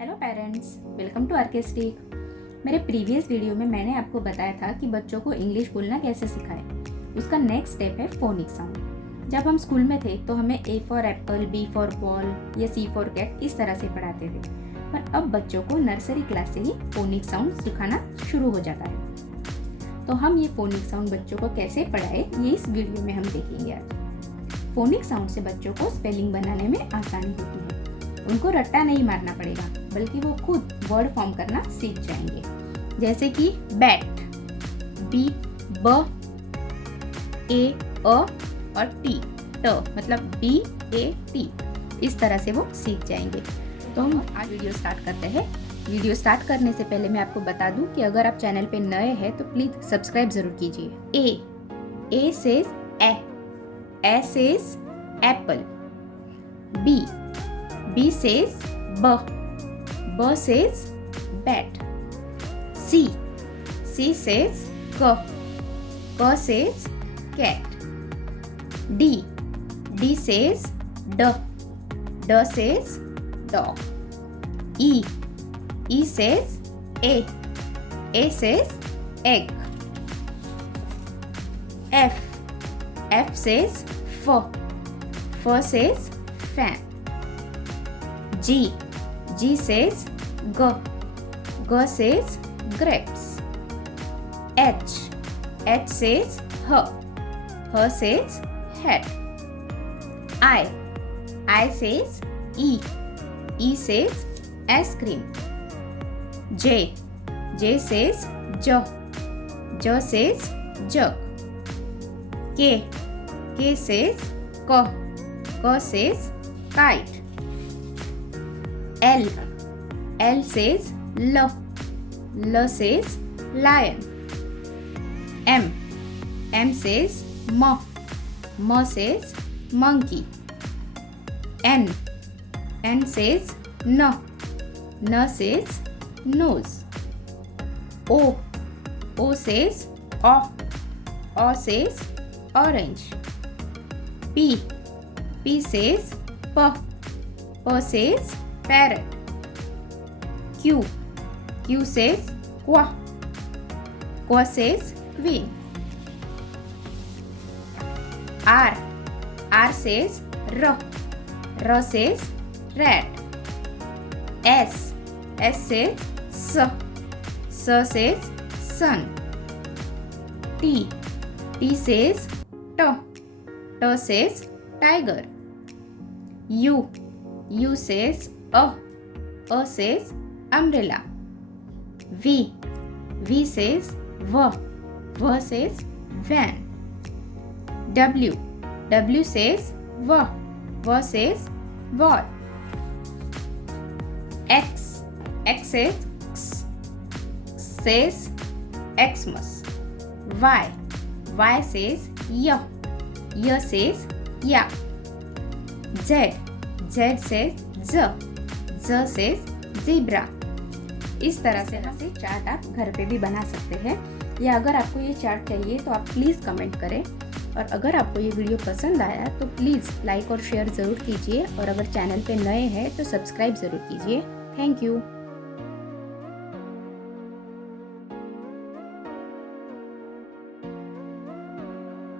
Hello parents, welcome to RKistic। मेरे previous video में मैंने आपको बताया था कि बच्चों को इंग्लिश बोलना कैसे सिखाएं। उसका नेक्स्ट स्टेप है फोनिक साउंड। जब हम स्कूल में थे तो हमें A for Apple, B for ball या C फॉर कैट इस तरह से पढ़ाते थे, पर अब बच्चों को नर्सरी क्लास से ही फोनिक साउंड सिखाना शुरू हो जाता है। तो हम ये फोनिक साउंड बच्चों को कैसे पढ़ाए ये इस वीडियो में हम देखेंगे आज। फोनिक साउंड से बच्चों को स्पेलिंग बनाने में आसानी होती है। उनको रट्टा नहीं मारना पड़ेगा, बल्कि वो खुद वर्ड फॉर्म करना सीख जाएंगे। जैसे कि bat, B, B, A, A और T, T मतलब BAT, इस तरह से वो सीख जाएंगे। तो हम आज वीडियो स्टार्ट करते हैं। वीडियो स्टार्ट करने से पहले मैं आपको बता दूं कि अगर आप चैनल पे नए हैं तो प्लीज सब्सक्राइब जरूर कीजिए। A says A says apple। B says B says bat। C says K says cat। D says D says dog। E says A says egg। F says F says fan। G says G says grapes। H says H says hat। I says E says ice cream। J says J says jug। K says K says kite। L says L says lion। M says M says monkey। N says N says nose। O says O says orange। P says P says parrot। Q says Q says queen। R says R says rat। S says S says sun। T says T says tiger। U says A says umbrella। V says V says van। W says V says wall। X says Xmas। Y says Y says yeah। Z says Z says zebra। इस तरह से chart आप घर पे भी बना सकते हैं, या अगर आपको ये चार्ट चाहिए तो आप प्लीज़ कमेंट करें। और अगर आपको ये वीडियो पसंद आया तो प्लीज़ लाइक और शेयर ज़रूर कीजिए, और अगर चैनल पे नए हैं तो सब्सक्राइब ज़रूर कीजिए। Thank you.